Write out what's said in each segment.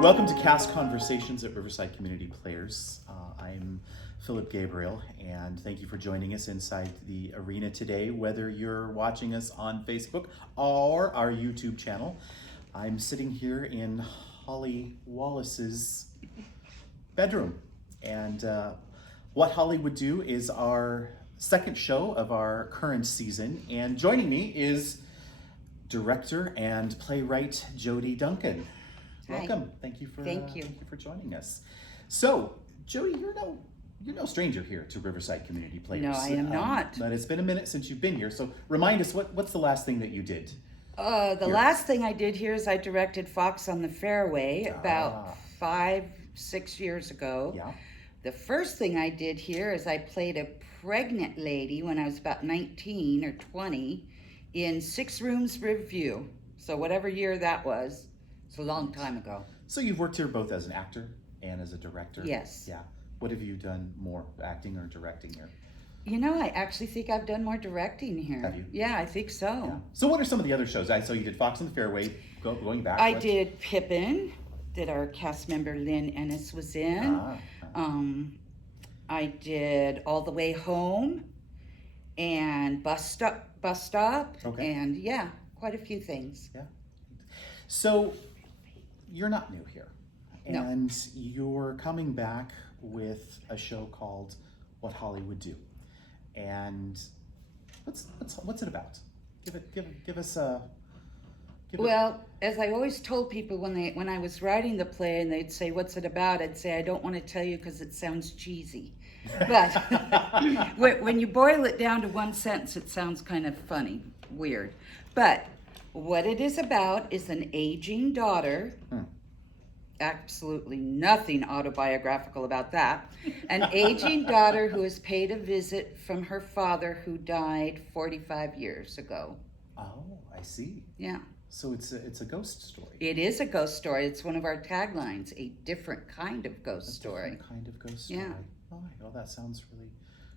Welcome to Cast Conversations at Riverside Community Players. I'm Philip Gabriel, and thank you for joining us inside the arena today, whether you're watching us on Facebook or our YouTube channel. I'm sitting here in Holly Wallace's bedroom, and What Holly Would Do is our second show of our current season, and joining me is director and playwright Jody Duncan. Hi. Welcome. Thank you Thank you for joining us. So, Jody, you're no stranger here to Riverside Community Players. No, I am not. But it's been a minute since you've been here. So, remind us what's the last thing that you did? The Here. last thing I did here is I directed Fox on the Fairway about 5-6 years ago. Yeah. The first thing I did here is I played a pregnant lady when I was about 19 or 20 in Six Rooms Review. So whatever year that was, it's a long time ago. So you've worked here both as an actor and as a director. Yes. Yeah. What have you done more, acting or directing here? You know, I actually think I've done more directing here. Have you? Yeah, I think so. Yeah. So what are some of the other shows? I saw you did Fox on the Fairway. Going back. I what? did Pippin, that our cast member Lynn Ennis was in. I did All the Way Home and Bus Stop, Okay. and yeah, quite a few things. Yeah. So you're not new here, No. and you're coming back with a show called What Holly Would Do, and what's it about? Give us a. Well, as I always told people when I was writing the play and they'd say, "What's it about?" I'd say, "I don't want to tell you because it sounds cheesy." But when you boil it down to one sentence, it sounds kind of funny, weird. But what it is about is an aging daughter. Absolutely nothing autobiographical about that. An aging daughter who is paid a visit from her father who died 45 years ago. Oh, I see. Yeah. So it's a ghost story. It is a ghost story. It's one of our taglines, a different kind of ghost story. Different kind of ghost story. Yeah. Oh, well, that sounds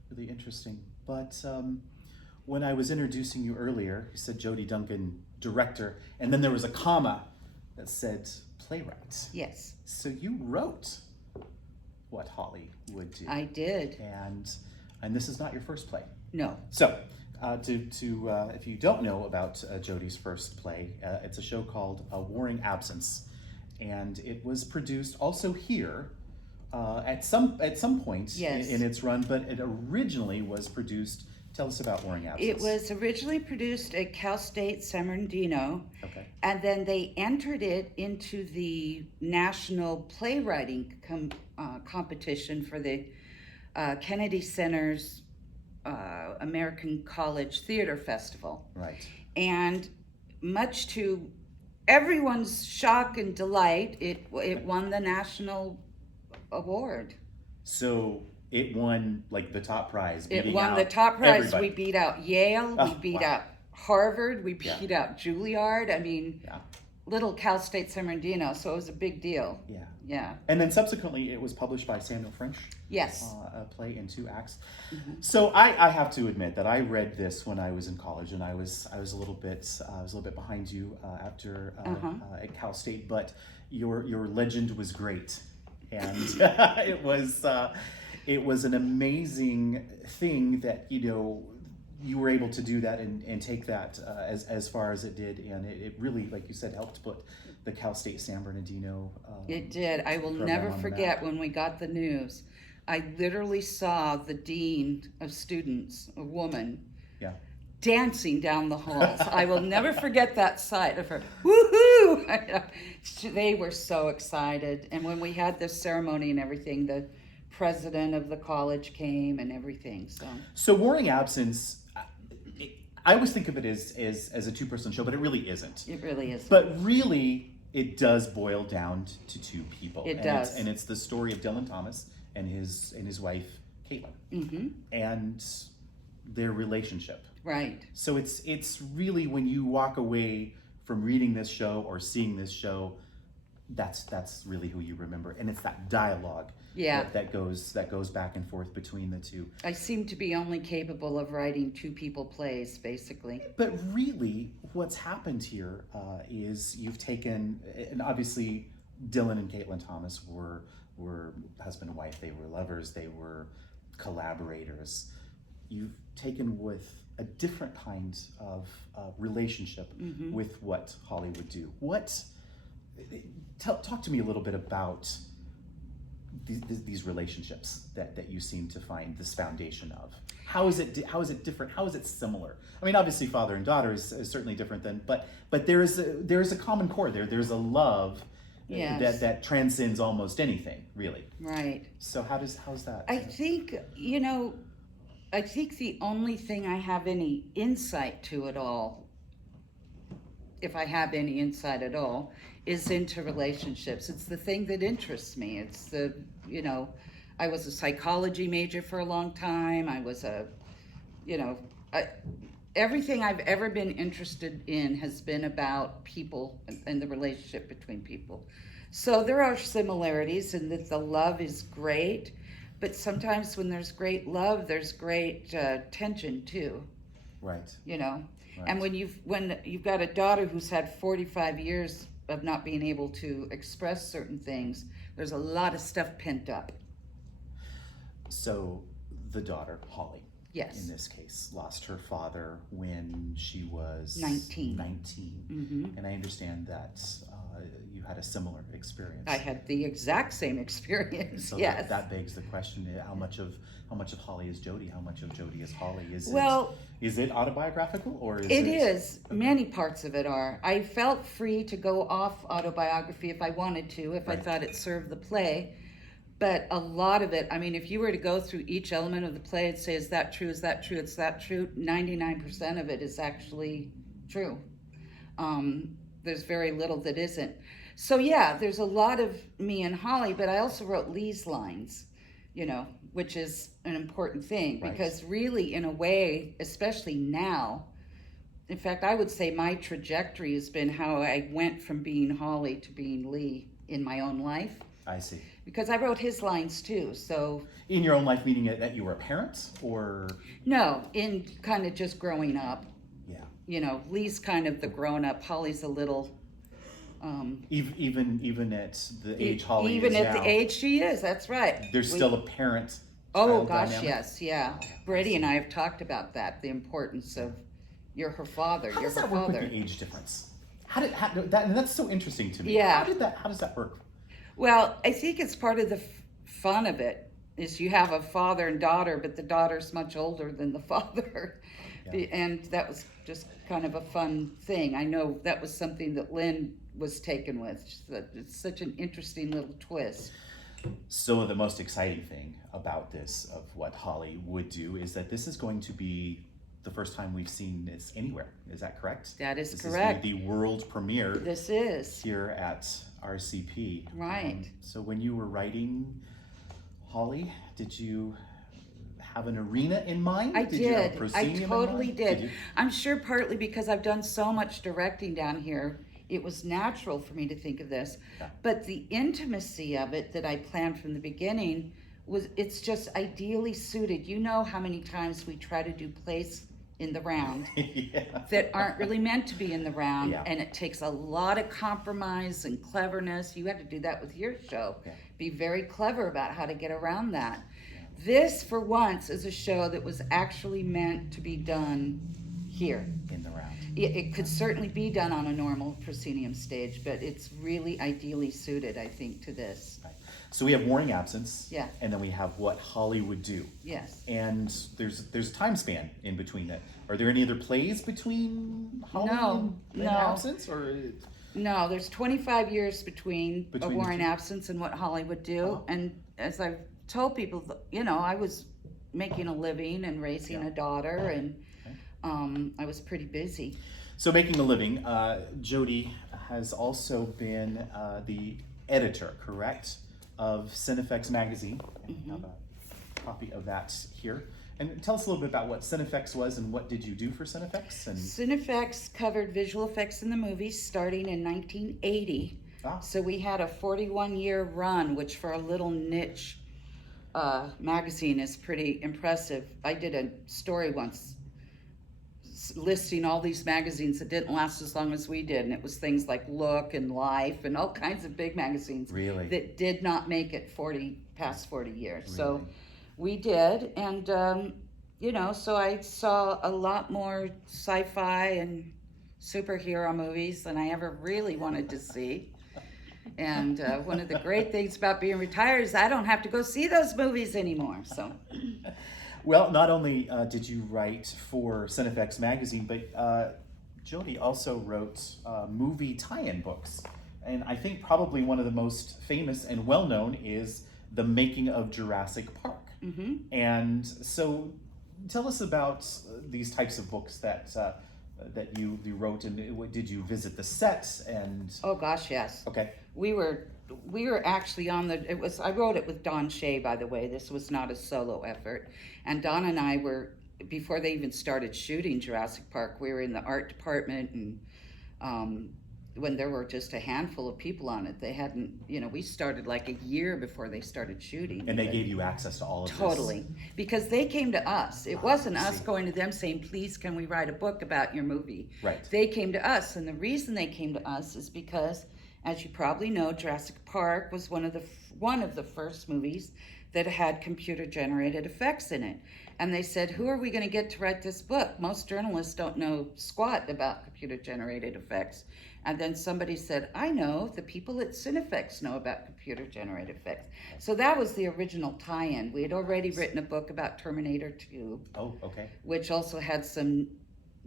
really interesting. But when I was introducing you earlier, you said Jody Duncan, director, and then there was a comma that said playwright. Yes, So you wrote What Holly Would Do. I did. And this is not your first play. No. So, if you don't know about Jody's first play, it's a show called Warring Absence, and it was produced also here at some point Yes. in its run, but it originally was produced. Tell us about Warring Absence. It was originally produced at Cal State San Bernardino, Okay. and then they entered it into the National Playwriting competition for the Kennedy Center's American College Theater Festival. Right. And much to everyone's shock and delight, it won the national award. So it won like the top prize. It beating won the out top prize. everybody. We beat out Yale. Oh, We beat wow. out Harvard. We Yeah. beat out Juilliard. I mean, Yeah. little Cal State San Bernardino. So it was a big deal. Yeah. Yeah. And then subsequently, it was published by Samuel French. Yes. A play in 2 acts. Mm-hmm. So I have to admit that I read this when I was in college, and I was a little bit behind you after at Cal State, but your legend was great, and it was an amazing thing that you were able to do that and take that as far as it did, and it really, like you said, helped put the Cal State San Bernardino. It did. I will program never on the forget map. when we got the news. I literally saw the dean of students, a woman, Yeah. dancing down the halls. I will never forget that sight of her. Woohoo! They were so excited. And when we had the ceremony and everything, the president of the college came and everything. So Warring Absence, I always think of it as a 2-person show, but it really isn't. It really is. But really, it does boil down to 2 people. It does. And it's the story of Dylan Thomas and his wife, Caitlin, Mm-hmm. and their relationship. Right. So it's really, when you walk away from reading this show or seeing this show, that's really who you remember, and it's that dialogue Yeah. that goes back and forth between the two. I seem to be only capable of writing 2-people plays, basically. But really, what's happened here is you've taken, and obviously Dylan and Caitlin Thomas were husband and wife. They were lovers. They were collaborators. You've taken with a different kind of relationship with what Holly would do. Talk to me a little bit about these relationships that you seem to find this foundation of. How is it different? How is it similar? I mean, obviously, father and daughter is certainly different than, but there is a common core there. There's a love that transcends almost anything, really. Right. So how's that? I think the only thing I have any insight to at all, if I have any insight at all, is into relationships. It's the thing that interests me. It's I was a psychology major for a long time. I was everything I've ever been interested in has been about people and the relationship between people. So there are similarities in that the love is great, but sometimes when there's great love, there's great tension too. Right. Right. And when you've got a daughter who's had 45 years of not being able to express certain things, there's a lot of stuff pent up. So the daughter, Holly, yes, in this case, lost her father when she was 19. And I understand that you had a similar experience. I had the exact same experience. So yes. that begs the question: how much of Holly is Jody? How much of Jody is Holly? Is it autobiographical, or is it? It is. Many parts of it are. I felt free to go off autobiography if I wanted to, if I thought it served the play. But a lot of it, I mean, if you were to go through each element of the play and say, is that true, is that true, it's that true, 99% of it is actually true. There's very little that isn't. So yeah, there's a lot of me and Holly, but I also wrote Lee's lines, which is an important thing, because really, in a way, especially now, in fact, I would say my trajectory has been how I went from being Holly to being Lee in my own life. I see. Because I wrote his lines too, so... In your own life, meaning that you were a parent, or...? No, in kind of just growing up. Yeah. Lee's kind of the grown-up, Holly's a little... Even at the age Holly is now... Even at the age she is, that's right. There's still a parent. Oh gosh, dynamic? yes, yeah. Brady and I have talked about that, the importance of you're her father, How you're does her that work father. with the age difference? That's so interesting to me. Yeah. How does that work? Well, I think it's part of the fun of it, is you have a father and daughter, but the daughter's much older than the father. Yeah. And that was just kind of a fun thing. I know that was something that Lynn was taken with. It's such an interesting little twist. So the most exciting thing about this, of what Holly would do, is that this is going to be the first time we've seen this anywhere. Is that correct? That is this correct. This is the world premiere. This is. Here at RCP. Right. So when you were writing Holly, did you have an arena in mind? I did. I totally did. Did. I'm sure partly because I've done so much directing down here, it was natural for me to think of this. Yeah. But the intimacy of it that I planned from the beginning it's just ideally suited. You know how many times we try to do plays in the round that aren't really meant to be in the round, and it takes a lot of compromise and cleverness. You had to do that with your show. Be very clever about how to get around that. This, for once, is a show that was actually meant to be done here. In the round. It could certainly be done on a normal proscenium stage, but it's really ideally suited, I think, to this. Right. So we have Warring Absence, yeah, and then we have What Holly Would Do. Yes. And there's a time span in between that. Are there any other plays between Holly and Absence? Or no, there's 25 years between A Warring Absence and What Holly Would Do. Oh. And as I've told people, I was making a living and raising a daughter, and I was pretty busy. So making a living, Jody has also been the editor, correct, of Cinefex magazine. I have a copy of that here. And tell us a little bit about what Cinefex was and what did you do for Cinefex? And Cinefex covered visual effects in the movies starting in 1980. So we had a 41-year run, which for a little niche magazine is pretty impressive. I did a story once listing all these magazines that didn't last as long as we did, and it was things like Look and Life and all kinds of big magazines Really? that did not make it past 40 years. Really? So we did, and so I saw a lot more sci-fi and superhero movies than I ever really wanted to see. And one of the great things about being retired is I don't have to go see those movies anymore. So, well, not only did you write for Cinefex magazine, but Jody also wrote movie tie-in books. And I think probably one of the most famous and well-known is The Making of Jurassic Park. mm-hmm. And so tell us about these types of books that you wrote, and did you visit the set? And Oh gosh, yes. okay. We were actually on I wrote it with Don Shea, by the way. This was not a solo effort. And Don and I were, before they even started shooting Jurassic Park, we were in the art department, and when there were just a handful of people on it. They hadn't, we started like a year before they started shooting. And they gave you access to all of this? Totally. Because they came to us. It wasn't I us see. going to them saying, please, can we write a book about your movie? Right. They came to us. And the reason they came to us is because, as you probably know, Jurassic Park was one of the first movies that had computer-generated effects in it. And they said, who are we going to get to write this book? Most journalists don't know squat about computer-generated effects. And then somebody said, I know, the people at Cinefex know about computer-generated effects. So that was the original tie-in. We had already written a book about Terminator 2. Oh, okay. Which also had some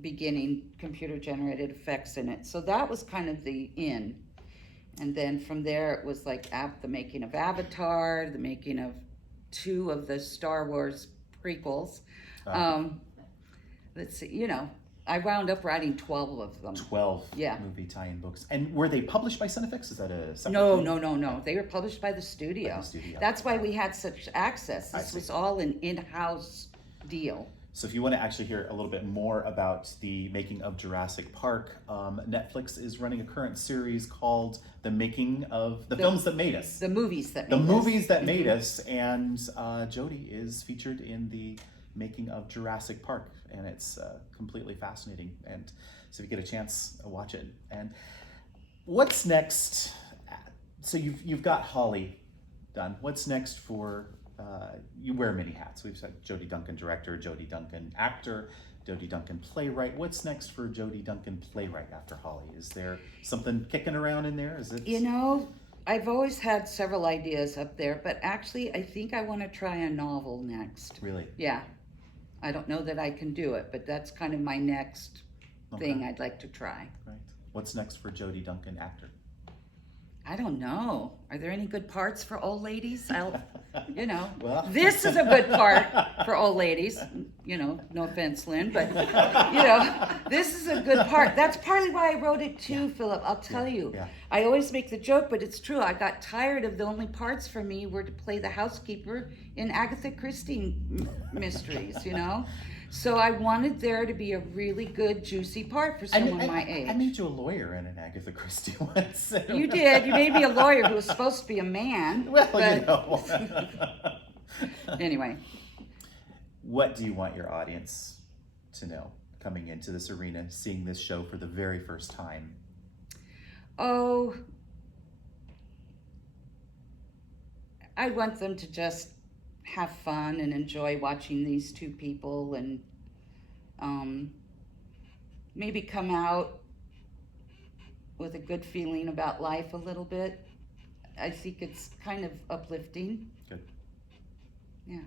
beginning computer-generated effects in it. So that was kind of the in. And then from there, it was like the making of Avatar, the making of 2 of the Star Wars prequels. Let's see, I wound up writing 12 of them. 12 Yeah. movie tie-in books. And were they published by Cinefex? Is that a separate No, thing? no. They were published by the studio. By the studio. That's why we had such access. I This see. was all an in-house deal. So if you want to actually hear a little bit more about the making of Jurassic Park, Netflix is running a current series called The Making of the Films That Made Us. The movies that The made us. movies that made us, and Jody is featured in the making of Jurassic Park, and it's completely fascinating. And so if you get a chance, watch it. And what's next? So you've got Holly done. What's next for? You wear many hats. We've said Jody Duncan director, Jody Duncan actor, Jody Duncan playwright. What's next for Jody Duncan playwright after Holly? Is there something kicking around in there? Is it? I've always had several ideas up there, but actually I think I want to try a novel next. Really? Yeah. I don't know that I can do it, but that's kind of my next thing Okay. I'd like to try. Right. What's next for Jody Duncan actor? I don't know. Are there any good parts for old ladies? Well. This is a good part for old ladies. No offense, Lynn, but this is a good part. That's partly why I wrote it too, Philip. I'll tell you. Yeah. I always make the joke, but it's true. I got tired of the only parts for me were to play the housekeeper in Agatha Christie mysteries, So I wanted there to be a really good, juicy part for someone my age. I made you a lawyer in an Agatha Christie once. You did. You made me a lawyer who was supposed to be a man. Well, but anyway. What do you want your audience to know coming into this arena, seeing this show for the very first time? Oh, I want them to just have fun and enjoy watching these 2 people, and maybe come out with a good feeling about life a little bit. I think it's kind of uplifting. Good. Yeah.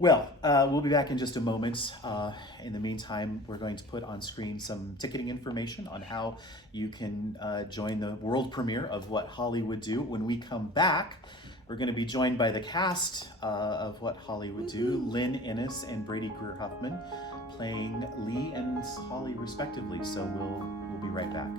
Well, we'll be back in just a moment. In the meantime, we're going to put on screen some ticketing information on how you can join the world premiere of What Holly Would Do. When we come back, we're going to be joined by the cast of What Holly Would Do, Lynn Innes and Brady Greer Huffman, playing Lee and Holly respectively. So we'll be right back.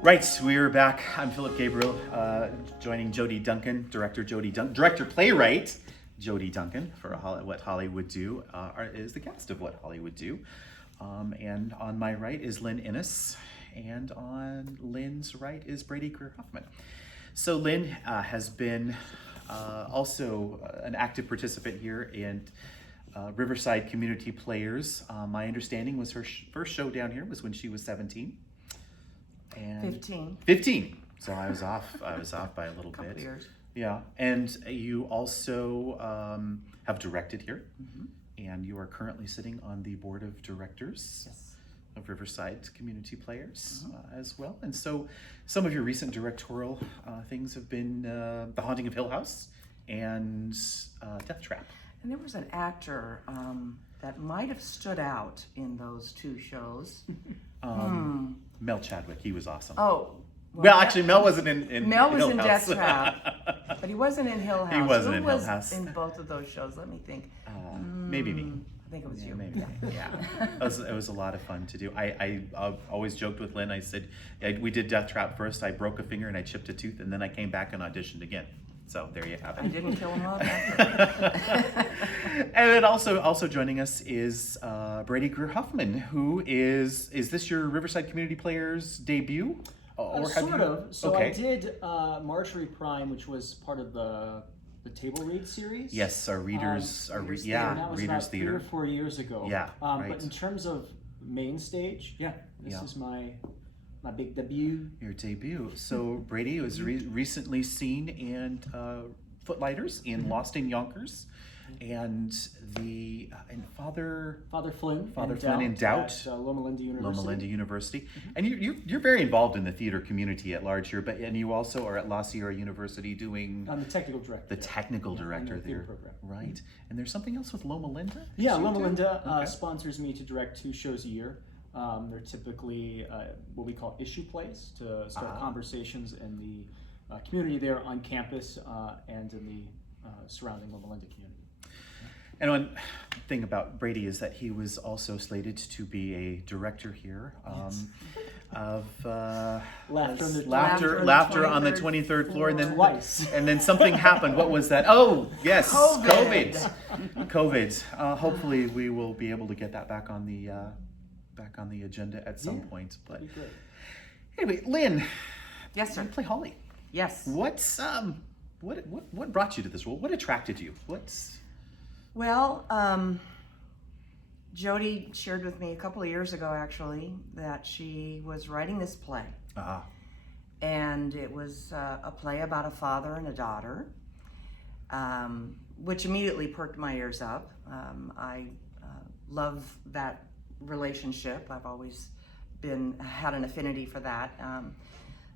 Right, we're back. I'm Philip Gabriel, joining Jody Duncan, director playwright Jody Duncan for What Holly Would Do is the cast of What Holly Would Do. And on my right is Lynn Innes, and on Lynn's right is Brady Greer Huffman. So Lynn has been also an active participant here in Riverside Community Players. My understanding was her first show down here was when she was 17. And 15. So I was off by a little bit. Years. Yeah, and you also have directed here, and you are currently sitting on the board of directors Yes. of Riverside Community Players as well. And so some of your recent directorial things have been The Haunting of Hill House and Death Trap. And there was an actor that might have stood out in those two shows. Mel Chadwick, he was awesome. Oh. Well, actually, Mel wasn't in Mel was Hill in House. Death Trap, but he wasn't in Hill House. He wasn't Who in Hill was House. in both of those shows? Let me think. Maybe me. I think it was Yeah, you. maybe. Yeah. It was a lot of fun to do. I always joked with Lynn. I said, we did Death Trap first. I broke a finger and I chipped a tooth, and then I came back and auditioned again. So there you have it. I didn't kill him off. And then also joining us is Brady Greer Huffman, who is this your Riverside Community Players debut? Or have Sort you- of. So okay. I did Marjorie Prime, which was part of the table read series. Yes, our readers, And that was Readers about Theater. 3 or 4 years ago. Yeah, But right. in terms of main stage, this Yeah. is my big debut. Your debut. So Brady was recently seen in Footlighters in Lost in Yonkers, and Father Flynn. Flynn in Doubt. At Loma Linda University. Loma Linda University. And you're very involved in the theater community at large here, and you also are at La Sierra University doing I'm the technical director. the technical director the theater there. program. Right. And there's something else with Loma Linda? Yeah, that you Loma do? Linda Okay. sponsors me to direct 2 shows a year. They're typically what we call issue plays to start conversations in the community there on campus and in the surrounding Loma Linda community. And one thing about Brady is that he was also slated to be a director here of Laughter on the 23rd floor, and then Twice. and then something happened. What was that? Oh, yes, COVID. COVID. Hopefully, we will be able to get that back on the agenda at some point. But That'd be great. anyway, Lynn, Yes, sir. you play Holly. Yes. What's what brought you to this role? What attracted you? Well, Jody shared with me a couple of years ago, actually, that she was writing this play. And it was a play about a father and a daughter, which immediately perked my ears up. I love that relationship. I've always had an affinity for that.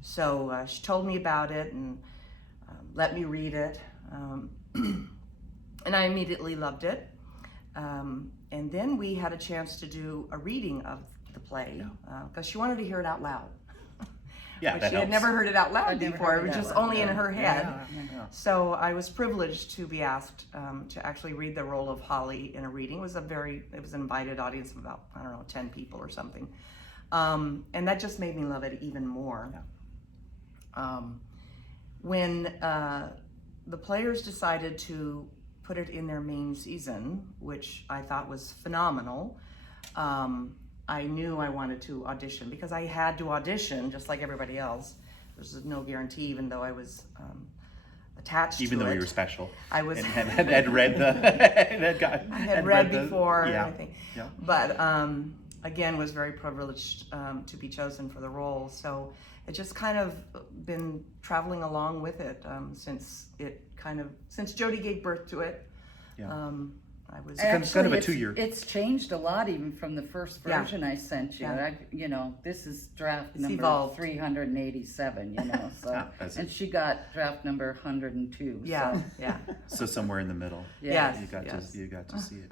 So she told me about it and let me read it. And I immediately loved it. And then we had a chance to do a reading of the play because she wanted to hear it out loud. Yeah, But that she had helps. never heard it out loud I'd never before. heard It it was out just loud, only in her head. Yeah. So I was privileged to be asked to actually read the role of Holly in a reading. It was an invited audience of about, 10 people or something. And that just made me love it even more. When the players decided to put it in their main season, which I thought was phenomenal, I knew I wanted to audition because I had to audition just like everybody else. There's no guarantee, even though I was attached Even to though it. you were special. I was. And had read the. I had read before and Yeah. everything. Yeah. But again, was very privileged to be chosen for the role. So it just kind of been traveling along with it since Jody gave birth to it. Yeah. I was. kind of a 2-year. It's changed a lot even from the first Yeah. version I sent you. Yeah. This is draft It's number evolved. 387, So That's and it. she got draft number 102. Yeah, So, yeah. So somewhere in the middle. Yes. You got yes. to see it.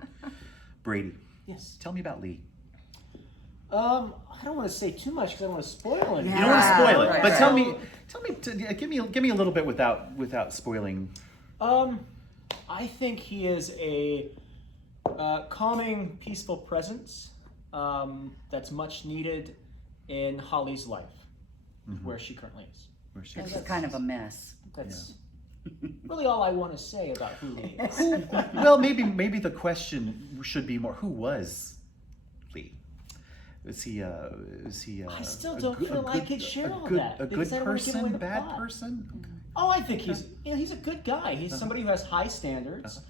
Brady, Yes. tell me about Lee. I don't want to say too much because I don't want to spoil it. You don't want to spoil it, right, but right. give me a little bit without spoiling. I think he is a calming, peaceful presence that's much needed in Holly's life, where she currently is. Where she It's kind of a mess. That's really all I want to say about who Lee is. Well, maybe the question should be more: who was Lee? Was he? I still don't good- feel I good- could share all good, that A because good I don't wanna give away person, the bad plot. person. Okay. Oh, I think he's a good guy. He's somebody who has high standards.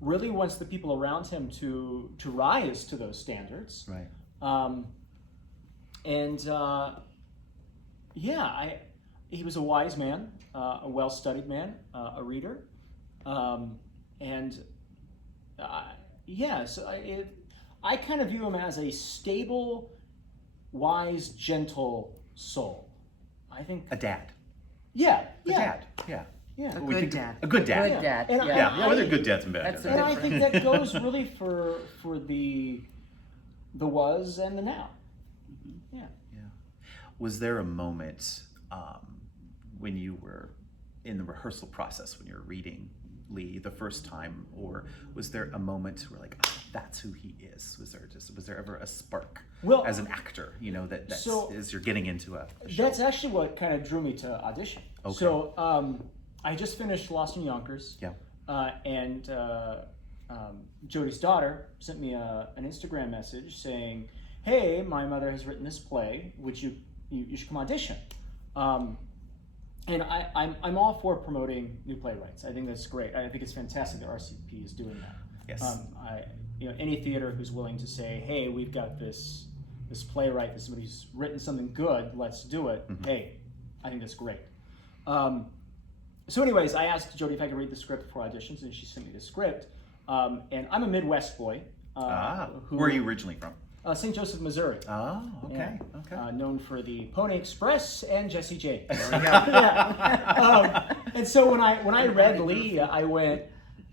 Really wants the people around him to rise to those standards. Right. He was a wise man, a well-studied man, a reader, I kind of view him as a stable, wise, gentle soul. I think. A dad. Yeah. A dad. Yeah. Yeah. A We good think- dad. A good dad. Good dad. And Yeah. Yeah. Well, they're good dads and bad That's dads. a And I think different- that goes really for the was and the now. Yeah. Was there a moment when you were in the rehearsal process, when you were reading Lee the first time, or was there a moment where like, that's who he is? Was there ever a spark Well, as an actor, that so- as you're getting into a show? That's actually what kind of drew me to audition. Okay. So I just finished Lost in Yonkers. Yeah. And Jodie's daughter sent me an Instagram message saying, "Hey, my mother has written this play. Would you should come audition?" And I'm all for promoting new playwrights. I think that's great. I think it's fantastic that RCP is doing that. Yes. Any theater who's willing to say, "Hey, we've got this playwright, this somebody who's written something good. Let's do it." Mm-hmm. Hey, I think that's great. So anyways, I asked Jodie if I could read the script before auditions, and she sent me the script. And I'm a Midwest boy. Where are you originally from? St. Joseph, Missouri. Oh, okay, Yeah. okay. Known for the Pony Express and Jesse J. There we go. Yeah. And so when I read Lee, I went,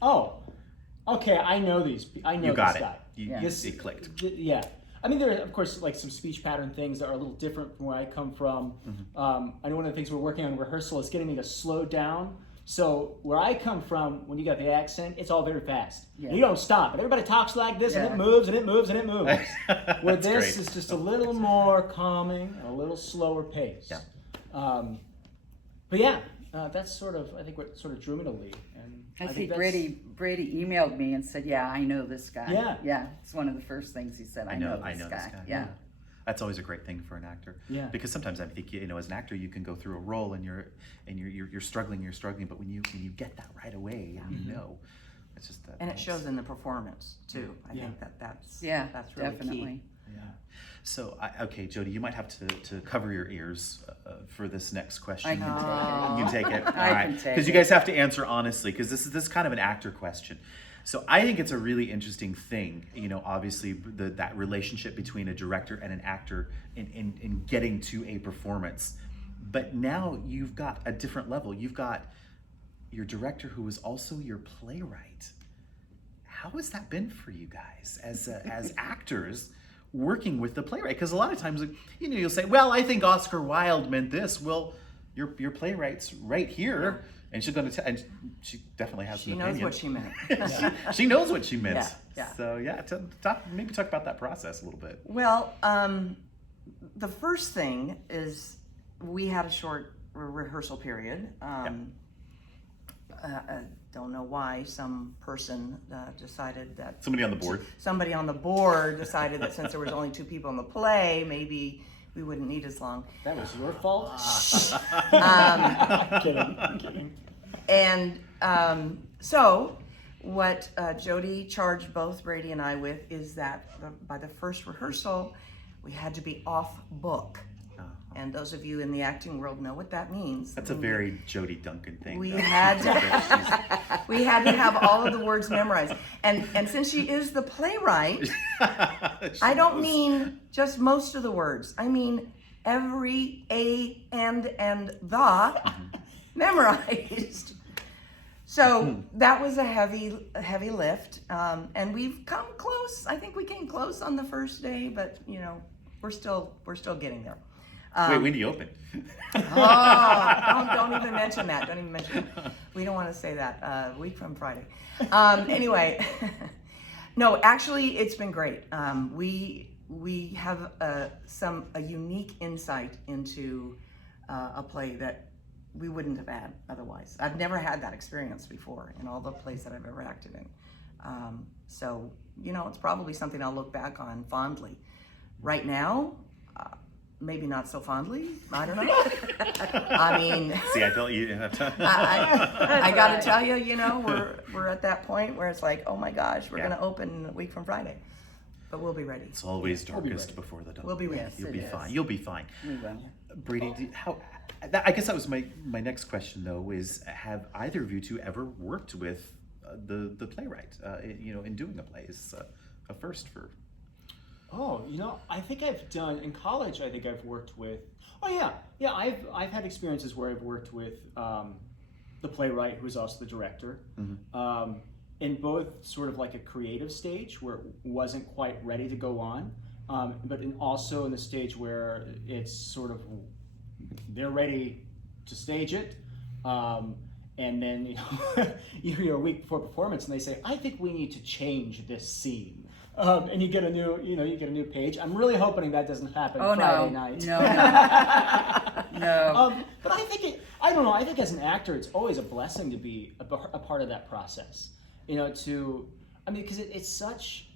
"Oh, okay, I know these. I know You got this it. guy." Yeah. It clicked. Yeah. I mean, there are, of course, like some speech pattern things that are a little different from where I come from. I know one of the things we're working on in rehearsal is getting me to slow down. So where I come from, when you got the accent, it's all very fast. Yeah. You don't stop. And everybody talks like this, and Yeah. it moves, and it moves, and it moves. Where That's this great. is just a little more calming and a little slower pace. Yeah. But yeah, that's sort of, I think, what sort of drew me to Lee. And I see think that's- Brady emailed me and said, "Yeah, I know this guy." Yeah. Yeah, it's one of the first things he said. I know this guy. Yeah. That's always a great thing for an actor. Yeah. Because sometimes I think as an actor you can go through a role and you're struggling, but when you get that right away and it's just that. And it shows in the performance too. I Yeah. think that's Yeah, really definitely. key. Yeah. So okay, Jodie, you might have to cover your ears for this next question. I can take it. You can take it. All I right. can take Because you it. guys have to answer honestly, because this is kind of an actor question. So I think it's a really interesting thing, obviously that relationship between a director and an actor in getting to a performance. But now you've got a different level. You've got your director who is also your playwright. How has that been for you guys as actors working with the playwright? Because a lot of times, you'll say, "Well, I think Oscar Wilde meant this." Well, your playwright's right here, and she's going to and she definitely has She an knows opinion. what she meant. She knows what she meant. Yeah, yeah. So yeah, maybe talk about that process a little bit. Well, the first thing is we had a short rehearsal period. I don't know why some person decided that Somebody on the board. somebody on the board decided that since there was only 2 people in the play, maybe we wouldn't need as long. That was your fault? I'm kidding. And so what Jodie charged both Brady and I with is that by the first rehearsal, we had to be off book. And those of you in the acting world know what that means. That's a very Jodie Duncan thing. We though. had to, we had to have all of the words memorized. And since she is the playwright, I don't mean just most of the words. I mean every a and the memorized. So that was a heavy lift. And we've come close. I think we came close on the first day, but we're still getting there. Wait, when do you open? Don't even mention that. Don't even mention that. We don't want to say that. A week from Friday. Anyway, no, actually, it's been great. We have a unique insight into a play that we wouldn't have had otherwise. I've never had that experience before in all the plays that I've ever acted in. So, you know, it's probably something I'll look back on fondly. Right now, maybe not so fondly. I don't know. I mean, See, I don't. You have to. I got to tell you, you know, we're at that point where it's like, oh my gosh, we're Yeah. going to open a week from Friday, but we'll be ready. It's always We'll be darkest ready. before the dawn. We'll be ready. Yes, You'll it be is. fine. You'll be fine. We will. Brady, I guess that was my next question though. Is have either of you two ever worked with the playwright? You know, in doing a play is a first for. Oh, you know, I think I've done in college. I think I've worked with. Oh yeah. I've had experiences where I've worked with the playwright, who's also the director, in both sort of like a creative stage where it wasn't quite ready to go on, but also in the stage where it's sort of they're ready to stage it. And then you're a week before performance, and they say, "I think we need to change this scene." And you get a new page. I'm really hoping that doesn't happen Friday night. No. But I think I don't know. I think as an actor, it's always a blessing to be a part of that process. You know, because it's such.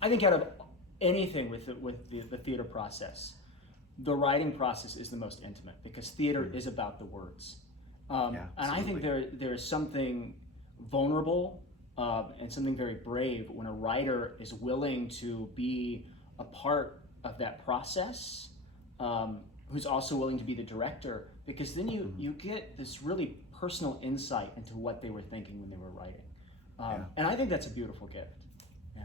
I think out of anything with the theater process, the writing process is the most intimate because theater is about the words. And I think there's something vulnerable and something very brave when a writer is willing to be a part of that process, who's also willing to be the director, because then you get this really personal insight into what they were thinking when they were writing. And I think that's a beautiful gift. Yeah.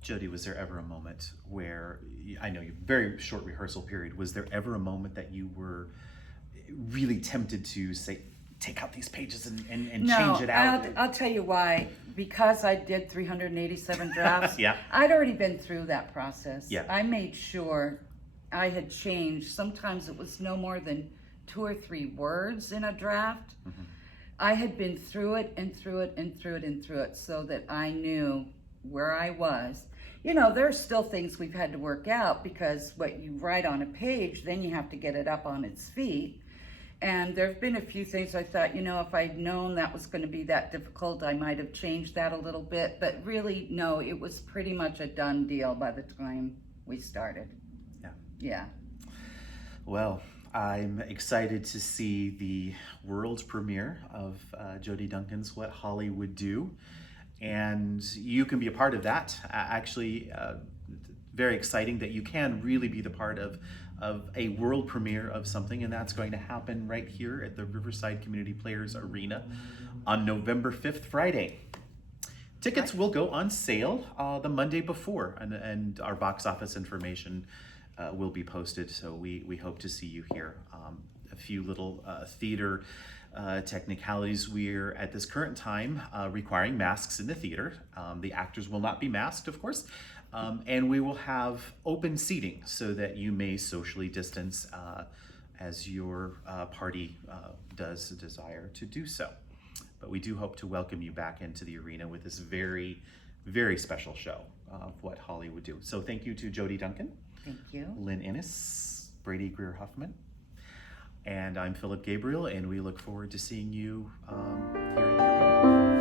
Jody, was there ever a moment where, I know you very short rehearsal period, was there ever a moment that you were really tempted to say, take out these pages and change it out? I'll tell you why. Because I did 387 drafts, Yeah. I'd already been through that process. Yeah. I made sure I had changed. Sometimes it was no more than 2 or 3 words in a draft. I had been through it and through it and through it and through it so that I knew where I was. You know, there's still things we've had to work out because what you write on a page, then you have to get it up on its feet. And there have been a few things I thought, you know, if I'd known that was going to be that difficult, I might have changed that a little bit. But really, no, it was pretty much a done deal by the time we started. Yeah. Well, I'm excited to see the world premiere of Jody Duncan's What Holly Would Do. And you can be a part of that. Actually, very exciting that you can really be the part of a world premiere of something, and that's going to happen right here at the Riverside Community Players Arena on November 5th, Friday. Tickets will go on sale the Monday before, and our box office information will be posted, so we hope to see you here. A few little theater technicalities. We're at this current time requiring masks in the theater. The actors will not be masked, of course. And we will have open seating so that you may socially distance as your party does desire to do so. But we do hope to welcome you back into the arena with this very, very special show of What Holly Would Do. So thank you to Jody Duncan. Thank you. Lynn Innes, Brady Greer-Huffman. And I'm Philip Gabriel, and we look forward to seeing you here in the arena.